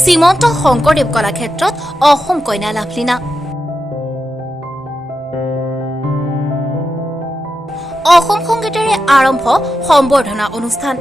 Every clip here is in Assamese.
শ্ৰীমন্ত শংকৰদেৱ কলাক্ষেত্ৰত অসম কন্যা লাভলীনা। অসম সংগীতেৰে আৰম্ভ সম্বৰ্ধনা অনুষ্ঠান।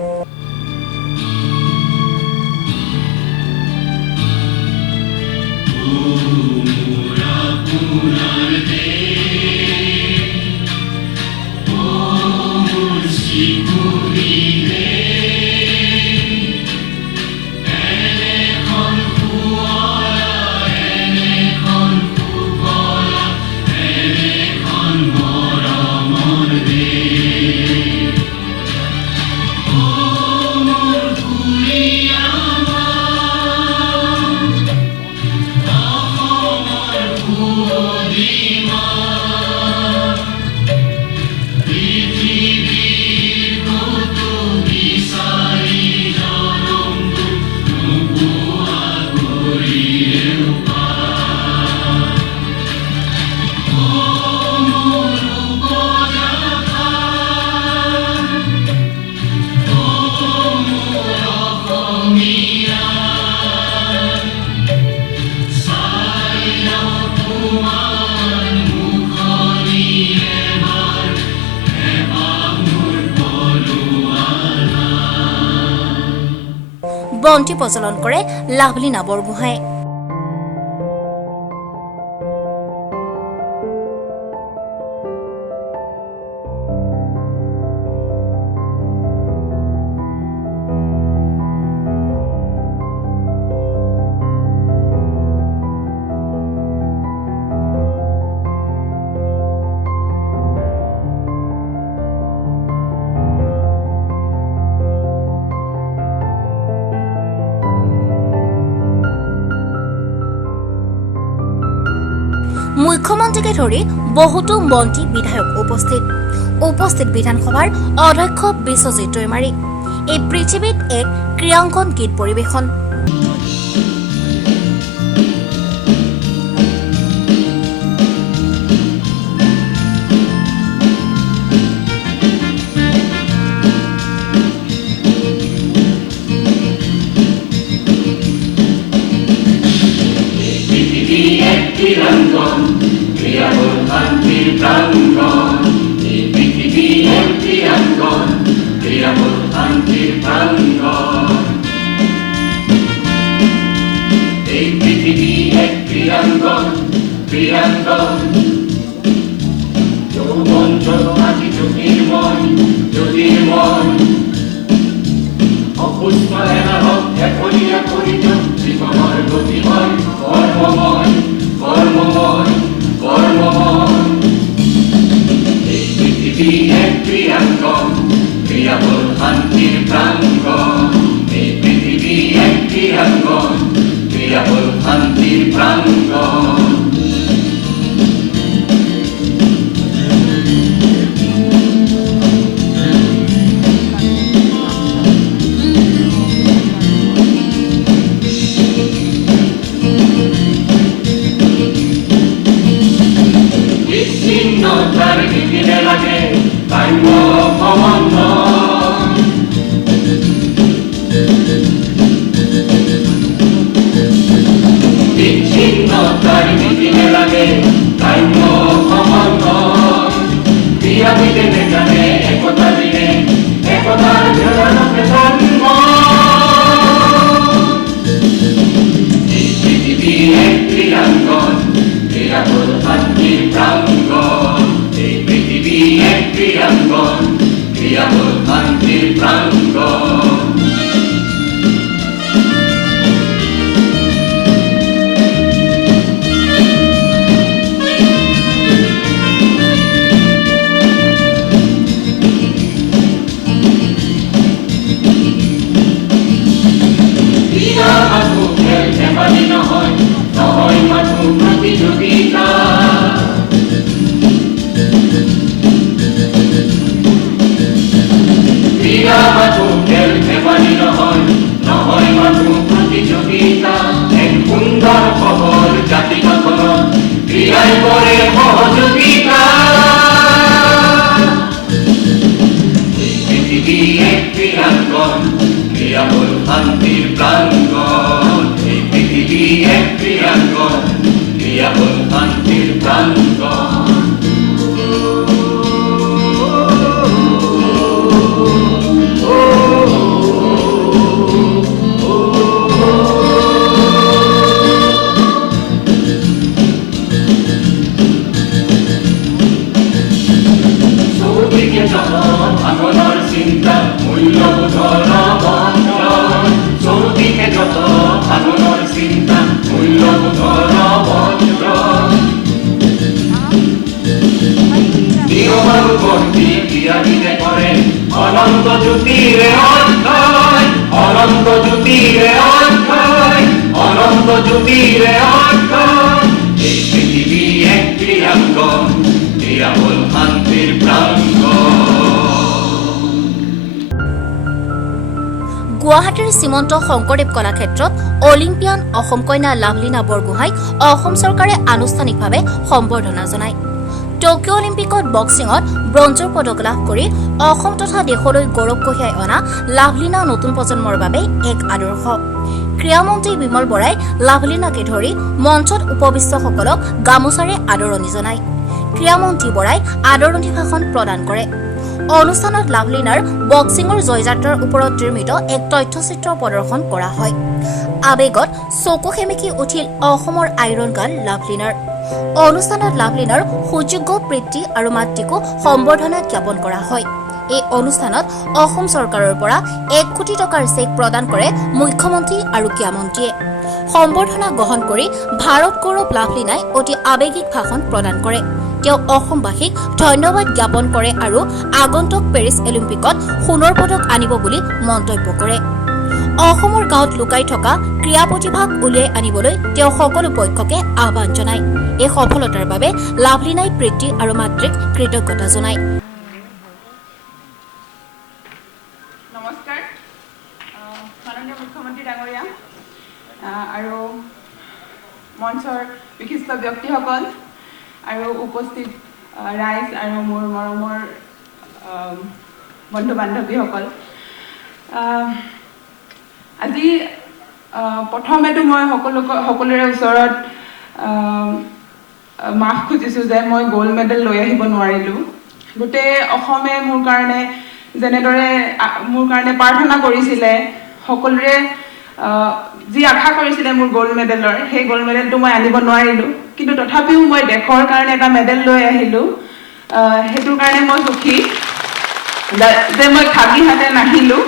বন্তি প্ৰজ্বলন কৰে লাভলীনা বৰগোহাঁয়ে। মুখ্যমন্ত্ৰীকে ধৰি বহুতো মন্ত্ৰী বিধায়ক উপস্থিত বিধানসভাৰ অধ্যক্ষ বিশ্বজিৎ দৈমাৰী। এই পৃথিৱীত এক ক্ৰিয়াংকন গীত পৰিৱেশন। শান্তির প্রাঙ্গণ পৃথিবী এক ক্রিয়াঙ্গন, ক্রিয়াবল শান্তির প্রাঙ্গন। ভাঙনের চিন্তা মূল্যবোধর বঞ্চন, চৌদিকে যত ভাঙনের চিন্তা মূল্যবোধর বঞ্চন। নিয়মানুবর্তী ক্রিয়াবিদে করেন অনন্ত জ্যোতিরে অধ্যয়, অনন্ত জ্যোতিরে অধ্যয়, অনন্ত জ্যোতিরে অধ্যয়। এই পৃথিবী এক ক্রিয়াঙ্গন, ক্রিয়াবল শান্তির প্রাঙ্গন। গুৱাহাটীৰ শ্ৰীমন্ত শংকৰদেৱ কলাক্ষেত্ৰত অলিম্পিয়ান অসম কন্যা লাভলীনা বৰগোহাঁইক অসম চৰকাৰে আনুষ্ঠানিকভাৱে সম্বৰ্ধনা জনায়। টকিঅ' অলিম্পিকত বক্সিঙত ব্ৰঞ্জৰ পদক লাভ কৰি অসম তথা দেশলৈ গৌৰৱ কঢ়িয়াই অনা লাভলীনা নতুন প্ৰজন্মৰ বাবে এক আদৰ্শ। ক্ৰীড়ামন্ত্ৰী বিমল বৰাই লাভলীনাকে ধৰি মঞ্চত উপবিষ্টসকলক গামোচাৰে আদৰণি জনায়। ক্ৰীড়ামন্ত্ৰী বৰাই আদৰণি ভাষণ প্ৰদান কৰে। অনুষ্ঠানত লাভলীনাৰ বক্সিঙৰ জয়যাত্ৰাৰ ওপৰত নিৰ্মিত এক তথ্যচিত্ৰ প্ৰদৰ্শন কৰা হয়। আৱেগত চকু সেমেকি উঠিল অসমৰ আইৰণ গাৰ্ল লাভলীনাৰ। অনুষ্ঠানত লাভলীনাৰ সুযোগ্য পিতৃ আৰু মাতৃকো সম্বৰ্ধনা জ্ঞাপন কৰা হয়। এই অনুষ্ঠানত অসম চৰকাৰৰ পৰা 1 কোটি টকাৰ চেক প্ৰদান কৰে মুখ্যমন্ত্ৰী আৰু ক্ৰীড়ামন্ত্ৰীয়ে। সম্বৰ্ধনা গ্ৰহণ কৰি ভাৰত গৌৰৱ লাভলীনাই অতি আৱেগিক ভাষণ প্ৰদান কৰে। তেওঁ অসমবাসীক ধন্যবাদ জ্ঞাপন কৰে আৰু আগন্তুক পেৰিছ অলিম্পিকত সোণৰ পদক আনিব বুলি মন্তব্য কৰে। অসমৰ গাঁৱত লুকাই থকা ক্ৰীড়া প্ৰতিভাক উলিয়াই আনিবলৈ তেওঁ সকলো পক্ষকে আহ্বান জনায়। এই সফলতাৰ বাবে লাভলীনাই পিতৃ আৰু মাতৃক কৃতজ্ঞতা জনায়। নমস্কাৰ, মাননীয় মুখ্যমন্ত্ৰী ডাঙৰীয়া আৰু মঞ্চৰ বিশিষ্ট ব্যক্তিসকল আৰু উপস্থিত ৰাইজ আৰু মোৰ মৰমৰ বন্ধু বান্ধৱীসকল, আজি প্ৰথমেতো মই সকলোৰে ওচৰত মাফ খুজিছোঁ যে মই গ'ল্ড মেডেল লৈ আহিব নোৱাৰিলোঁ। গোটেই অসমে মোৰ কাৰণে যেনেদৰে মোৰ কাৰণে প্ৰাৰ্থনা কৰিছিলে, সকলোৰে যি আশা কৰিছিলে মোৰ গ'ল্ড মেডেলৰ, সেই গ'ল্ড মেডেলটো মই আনিব নোৱাৰিলোঁ। কিন্তু তথাপিও মই দেশৰ কাৰণে এটা মেডেল লৈ আহিলোঁ। সেইটোৰ কাৰণে মই সুখী যে মই খালী হাতে নাহিলোঁ।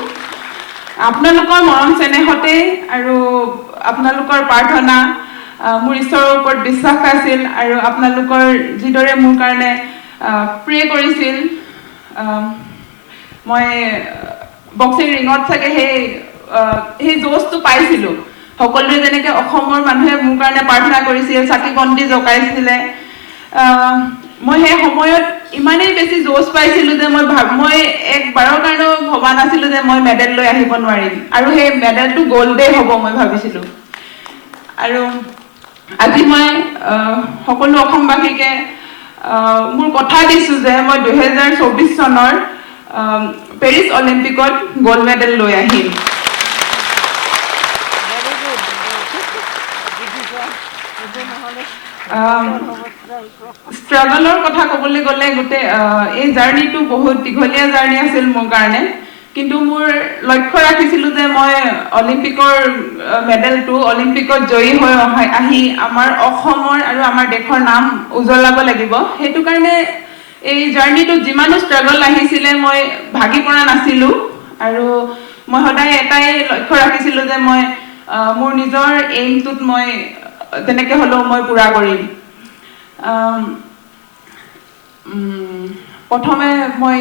আপোনালোকৰ মৰম চেনেহতে আৰু আপোনালোকৰ প্ৰাৰ্থনা, মোৰ ঈশ্বৰৰ ওপৰত বিশ্বাস আছিল আৰু আপোনালোকৰ যিদৰে মোৰ কাৰণে প্ৰে কৰিছিল, মই বক্সিং ৰিঙত চাগে সেই জোচটো পাইছিলোঁ। সকলোৱে যেনেকৈ অসমৰ মানুহে মোৰ কাৰণে প্ৰাৰ্থনা কৰিছিল, চাকি বন্তি জগাইছিলে, মই সেই সময়ত ইমানেই বেছি জোচ পাইছিলোঁ যে মই একবাৰৰ কাৰণেও ভবা নাছিলোঁ যে মই মেডেল লৈ আহিব নোৱাৰিম আৰু সেই মেডেলটো গ'ল্ডেই হ'ব মই ভাবিছিলোঁ। আৰু আজি মই সকলো অসমবাসীকে মোৰ কথা দিছোঁ যে মই 2024 চনৰ পেৰিছ অলিম্পিকত গ'ল্ড মেডেল লৈ আহিম। ষ্ট্ৰাগলৰ কথা ক'বলৈ গ'লে গোটেই এই জাৰ্ণিটো বহুত দীঘলীয়া জাৰ্ণি আছিল মোৰ কাৰণে। কিন্তু মোৰ লক্ষ্য ৰাখিছিলোঁ যে মই অলিম্পিকৰ মেডেলটো অলিম্পিকত জয়ী হৈ আহি আমাৰ অসমৰ আৰু আমাৰ দেশৰ নাম উজ্বলাব লাগিব। সেইটো কাৰণে এই জাৰ্ণিটোত যিমানো ষ্ট্ৰাগল আহিছিলে মই ভাগি পৰা নাছিলোঁ আৰু মই সদায় এটাই লক্ষ্য ৰাখিছিলোঁ যে মই মোৰ নিজৰ এইমটোত মই তেনেকৈ হ'লেও মই পূৰা কৰিম। প্ৰথমে মই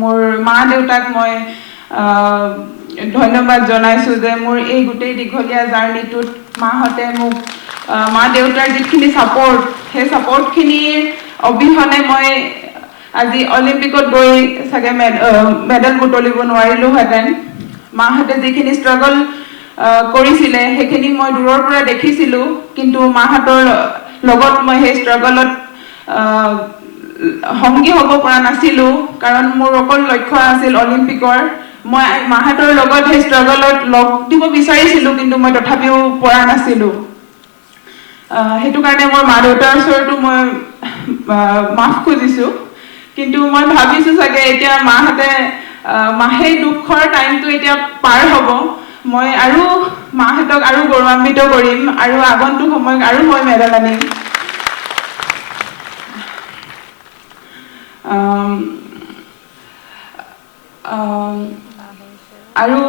মোৰ মা দেউতাক মই ধন্যবাদ জনাইছোঁ যে মোৰ এই গোটেই দীঘলীয়া জাৰ্ণিটোত মাহঁতে মোক মা দেউতাৰ যিখিনি ছাপৰ্ট, সেই ছাপৰ্টখিনিৰ অবিহনে মই আজি অলিম্পিকত গৈ চাগে মেডেল বুটলিব নোৱাৰিলোহেঁতেন। মাহঁতে যিখিনি ষ্ট্ৰাগল কৰিছিলে সেইখিনি মই দূৰৰ পৰা দেখিছিলোঁ, কিন্তু মাহঁতৰ লগত মই সেই ষ্ট্ৰাগলত সংগী হ'ব পৰা নাছিলোঁ, কাৰণ মোৰ অকল লক্ষ্য আছিল অলিম্পিকৰ। মই মাহঁতৰ লগত সেই ষ্ট্ৰাগলত লগ দিব বিচাৰিছিলোঁ, কিন্তু মই তথাপিও পৰা নাছিলোঁ। সেইটো কাৰণে মই মা দেউতাৰ ওচৰতো মই মাফ খুজিছোঁ। কিন্তু মই ভাবিছোঁ চাগে এতিয়া মাহঁতে সেই দুখৰ টাইমটো এতিয়া পাৰ হ'ব, মই আৰু মাহঁতক আৰু গৌৰৱান্বিত কৰিম আৰু আগন্তুক সময়ত আৰু মই মেডেল আনিম। আৰু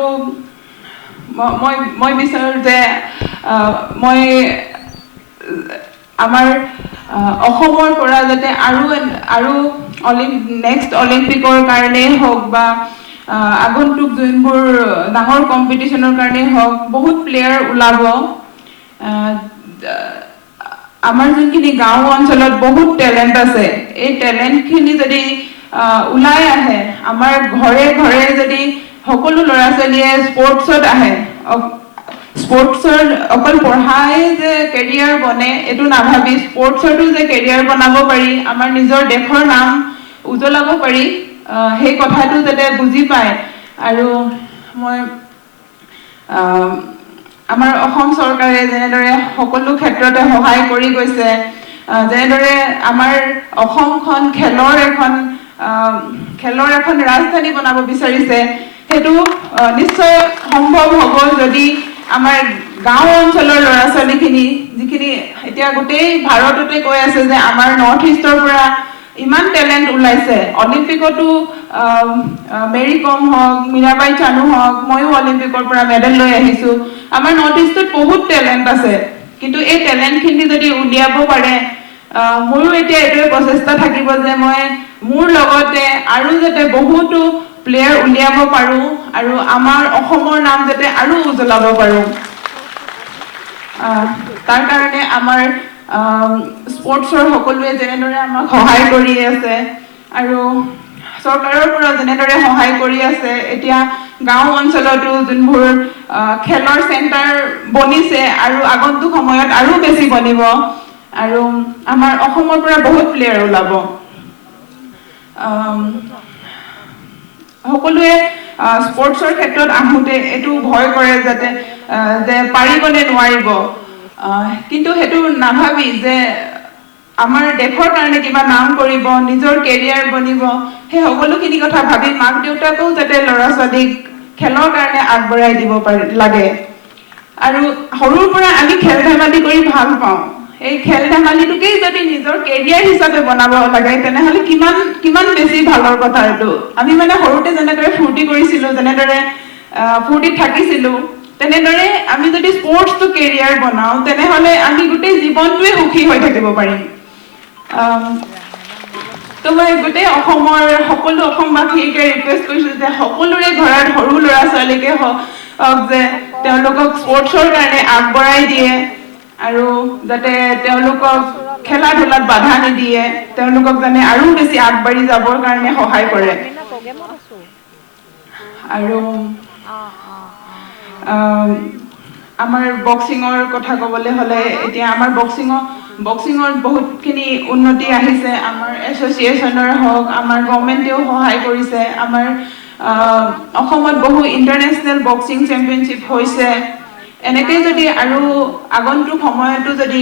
মই বিচাৰোঁ যে মই আমাৰ অসমৰ পৰা যাতে আৰু নেক্সট অলিম্পিকৰ কাৰণেই হওক বা আগন্তুক যোনবোৰ ডাঙৰ কম্পিটিশ্যনৰ কাৰণেই হওক বহুত প্লেয়াৰ ওলাব। আমাৰ যোনখিনি গাঁও অঞ্চলত বহুত টেলেণ্ট আছে, এই টেলেণ্টখিনি যদি ওলাই আহে, আমাৰ ঘৰে ঘৰে যদি সকলো ল'ৰা ছোৱালীয়ে স্পৰ্টছত আহে, স্পৰ্টছৰ অকল পঢ়াই যে কেৰিয়াৰ বনে এইটো নাভাবি স্পৰ্টছতো যে কেৰিয়াৰ বনাব পাৰি, আমাৰ নিজৰ দেশৰ নাম উজ্বলাব পাৰি, সেই কথাটো যাতে বুজি পায়। আৰু মই আমাৰ অসম চৰকাৰে যেনেদৰে সকলো ক্ষেত্ৰতে সহায় কৰি গৈছে, যেনেদৰে আমাৰ অসমখন খেলৰ এখন ৰাজধানী বনাব বিচাৰিছে, সেইটো নিশ্চয় সম্ভৱ হ'ব যদি আমাৰ গাঁও অঞ্চলৰ ল'ৰা ছোৱালীখিনি, যিখিনি এতিয়া গোটেই ভাৰততে কৈ আছে যে আমাৰ নৰ্থ ইষ্টৰ পৰা ইমান টেলেণ্ট ওলাইছে। অলিম্পিকতো মেৰী কম হওক, মীৰাবাই চানু হওক, ময়ো অলিম্পিকৰ পৰা মেডেল লৈ আহিছোঁ। আমাৰ নৰ্থ ইষ্টত বহুত টেলেণ্ট আছে, কিন্তু এই টেলেণ্টখিনি যদি উলিয়াব পাৰে, মোৰো এতিয়া এইটোৱে প্ৰচেষ্টা থাকিব যে মই মোৰ লগতে আৰু যাতে বহুতো প্লেয়াৰ উলিয়াব পাৰোঁ আৰু আমাৰ অসমৰ নাম যাতে আৰু উজ্বলাব পাৰোঁ। তাৰ কাৰণে আমাৰ স্পৰ্টছৰ সকলোৱে যেনেদৰে আমাক সহায় কৰি আছে আৰু চৰকাৰৰ পৰা যেনেদৰে সহায় কৰি আছে, এতিয়া গাঁও অঞ্চলতো যোনবোৰ খেলৰ চেণ্টাৰ বনিছে আৰু আগন্তুক সময়ত আৰু বেছি বনিব আৰু আমাৰ অসমৰ পৰা বহুত প্লেয়াৰ ওলাব। সকলোৱে স্পৰ্টছৰ ক্ষেত্ৰত আহোঁতে এইটো ভয় কৰে যে পাৰিব নে নোৱাৰিব, কিন্তু সেইটো নাভাবি যে আমাৰ দেশৰ কাৰণে কিবা নাম কৰিব, নিজৰ কেৰিয়াৰ বনিব, সেই সকলোখিনি কথা ভাবি মাক দেউতাকেও যাতে ল'ৰা ছোৱালীক খেলৰ কাৰণে আগবঢ়াই দিব লাগে। আৰু সৰুৰ পৰা আমি খেল ধেমালি কৰি ভাল পাওঁ, এই খেল ধেমালিটোকেই যদি নিজৰ কেৰিয়াৰ হিচাপে বনাব লাগে, তেনেহ'লে কিমান বেছি ভালৰ কথা এইটো। আমি মানে সৰুতে যেনেদৰে ফূৰ্তি কৰিছিলোঁ, যেনেদৰে ফূৰ্তিত থাকিছিলোঁ, তেনেদৰে আমি যদি স্পৰ্টছটো কেৰিয়াৰ বনাওঁ, তেনেহ'লে আমি গোটেই জীৱনটোৱে সুখী হৈ থাকিব পাৰিম। তো মই গোটেই অসমৰ সকলো অসমবাসীকে ৰিকুৱেষ্ট কৰিছোঁ যে সকলোৰে ঘৰত সৰু ল'ৰা ছোৱালীকে হওক যে তেওঁলোকক স্পৰ্টছৰ কাৰণে আগবঢ়াই দিয়ে আৰু যাতে তেওঁলোকক খেলা ধূলাত বাধা নিদিয়ে, তেওঁলোকক যাতে আৰু বেছি আগবাঢ়ি যাবৰ কাৰণে সহায় কৰে। আৰু আমাৰ বক্সিঙৰ কথা ক'বলৈ হ'লে, এতিয়া আমাৰ বক্সিঙত বহুতখিনি উন্নতি আহিছে। আমাৰ এছ'চিয়েশ্যনৰ হওক, আমাৰ গভৰ্ণমেণ্টেও সহায় কৰিছে। আমাৰ অসমত বহু ইণ্টাৰনেশ্যনেল বক্সিং চেম্পিয়নশ্বিপ হৈছে। এনেকৈ যদি আৰু আগন্তুক সময়তো যদি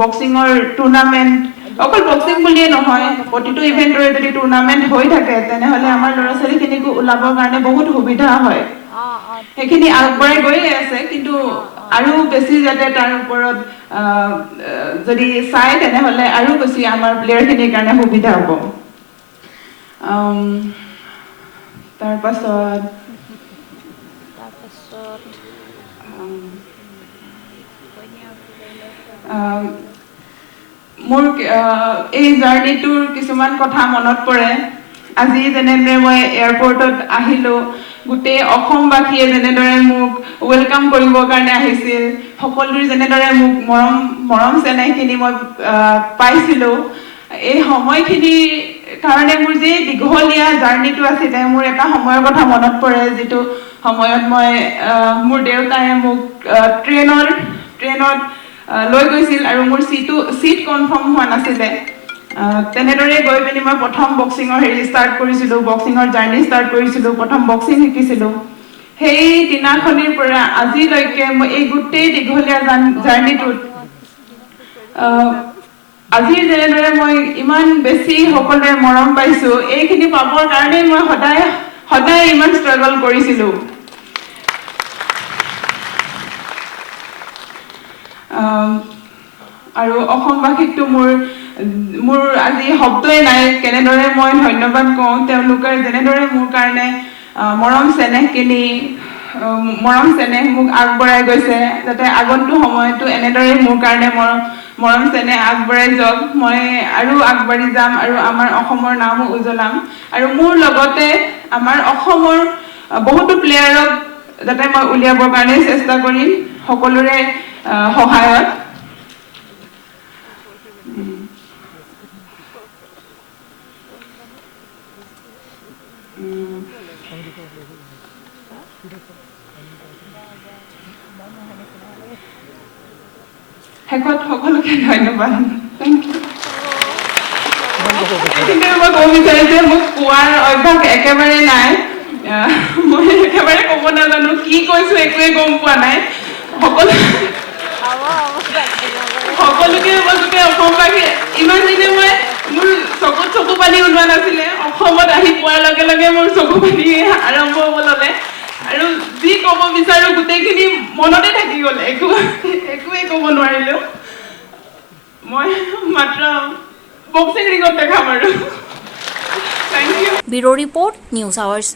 বক্সিঙৰ টুৰ্ণামেণ্ট, অকল বক্সিং বুলিয়ে নহয়, প্ৰতিটো ইভেণ্টৰে যদি টুৰ্ণামেণ্ট হৈ থাকে, তেনেহ'লে আমাৰ ল'ৰা ছোৱালীখিনিকো ওলাবৰ কাৰণে বহুত সুবিধা হয়। সেইখিনি আগবঢ়াই গৈয়ে আছে, কিন্তু আৰু বেছি যাতে তাৰ ওপৰত যদি চাই, তেনেহ'লে আৰু বেছি আমাৰ প্লেয়াৰখিনিৰ কাৰণে সুবিধা হ'ব। তাৰপাছত মোৰ এই জাৰ্ণিটোৰ কিছুমান কথা মনত পৰে। আজি যেনেদৰে মই এয়াৰপৰ্টত আহিলোঁ, গোটেই অসমবাসীয়ে যেনেদৰে মোক ৱেলকাম কৰিবৰ কাৰণে আহিছিল, সকলোৰে যেনেদৰে মোক মৰম চেনেহখিনি মই পাইছিলোঁ, এই সময়খিনিৰ কাৰণে মোৰ যে দীঘলীয়া জাৰ্ণিটো আছিলে, মোৰ এটা সময়ৰ কথা মনত পৰে, যিটো সময়ত মোৰ দেউতাই মোক ট্ৰেইনত লৈ গৈছিল আৰু মোৰ চিট কনফাৰ্ম হোৱা নাছিলে। তেনেদৰে গৈ পিনি মই প্ৰথম বক্সিঙৰ ষ্টাৰ্ট কৰিছিলোঁ, বক্সিঙৰ জাৰ্ণি ষ্টাৰ্ট কৰিছিলোঁ, প্ৰথম বক্সিং শিকিছিলোঁ। সেই দিনাখনিৰ পৰা আজিলৈকে মই এই গোটেই দীঘলীয়া জাৰ্ণিটোত আজিৰ যেনেদৰে মই ইমান বেছি সকলোৰে মৰম পাইছোঁ, এইখিনি পাবৰ কাৰণেই মই সদায় ইমান ষ্ট্ৰাগল কৰিছিলোঁ। আৰু অসমবাসীকতো মোৰ আজি শব্দই নাই কেনেদৰে মই ধন্যবাদ কওঁ। তেওঁলোকে যেনেদৰে মোৰ কাৰণে মৰম চেনেহ মোক আগবঢ়াই গৈছে, যাতে আগন্তুক সময়তো এনেদৰে মোৰ কাৰণে মৰম চেনেহ আগবঢ়াই যাওক। মই আৰু আগবাঢ়ি যাম আৰু আমাৰ অসমৰ নামো উজ্বলাম। আৰু মোৰ লগতে আমাৰ অসমৰ বহুতো প্লেয়াৰক যাতে মই উলিয়াবৰ কাৰণে চেষ্টা কৰিম সকলোৰে সহায়ত। শেষত সকলোকে ধন্যবাদ। Thank you. এইখিনিতে মই ক'ব বিচাৰিম যে মোক কোৱাৰ অভ্যাস একেবাৰে নাই। মই একেবাৰে ক'ব নাজানো, কি কৈছোঁ একোৱে গম পোৱা নাই। সকলোকে মই গোটেই অসমবাসী ইমান দিনে মই মোৰ চকুত চকু পানী ওলোৱা নাছিলে। অসমত আহি পোৱাৰ লগে লগে মোৰ চকু পানী আৰম্ভ হ'ব ল'লে। আৰু যি ক'ব বিচাৰোঁ গোটেইখিনি মনতে থাকি গ'ল, একোৱেই ক'ব নোৱাৰিলোঁ। মই মাত্ৰ বক্সিং ৰিঙত দেখাম আৰু। Thank you. Bureau' report, news hours.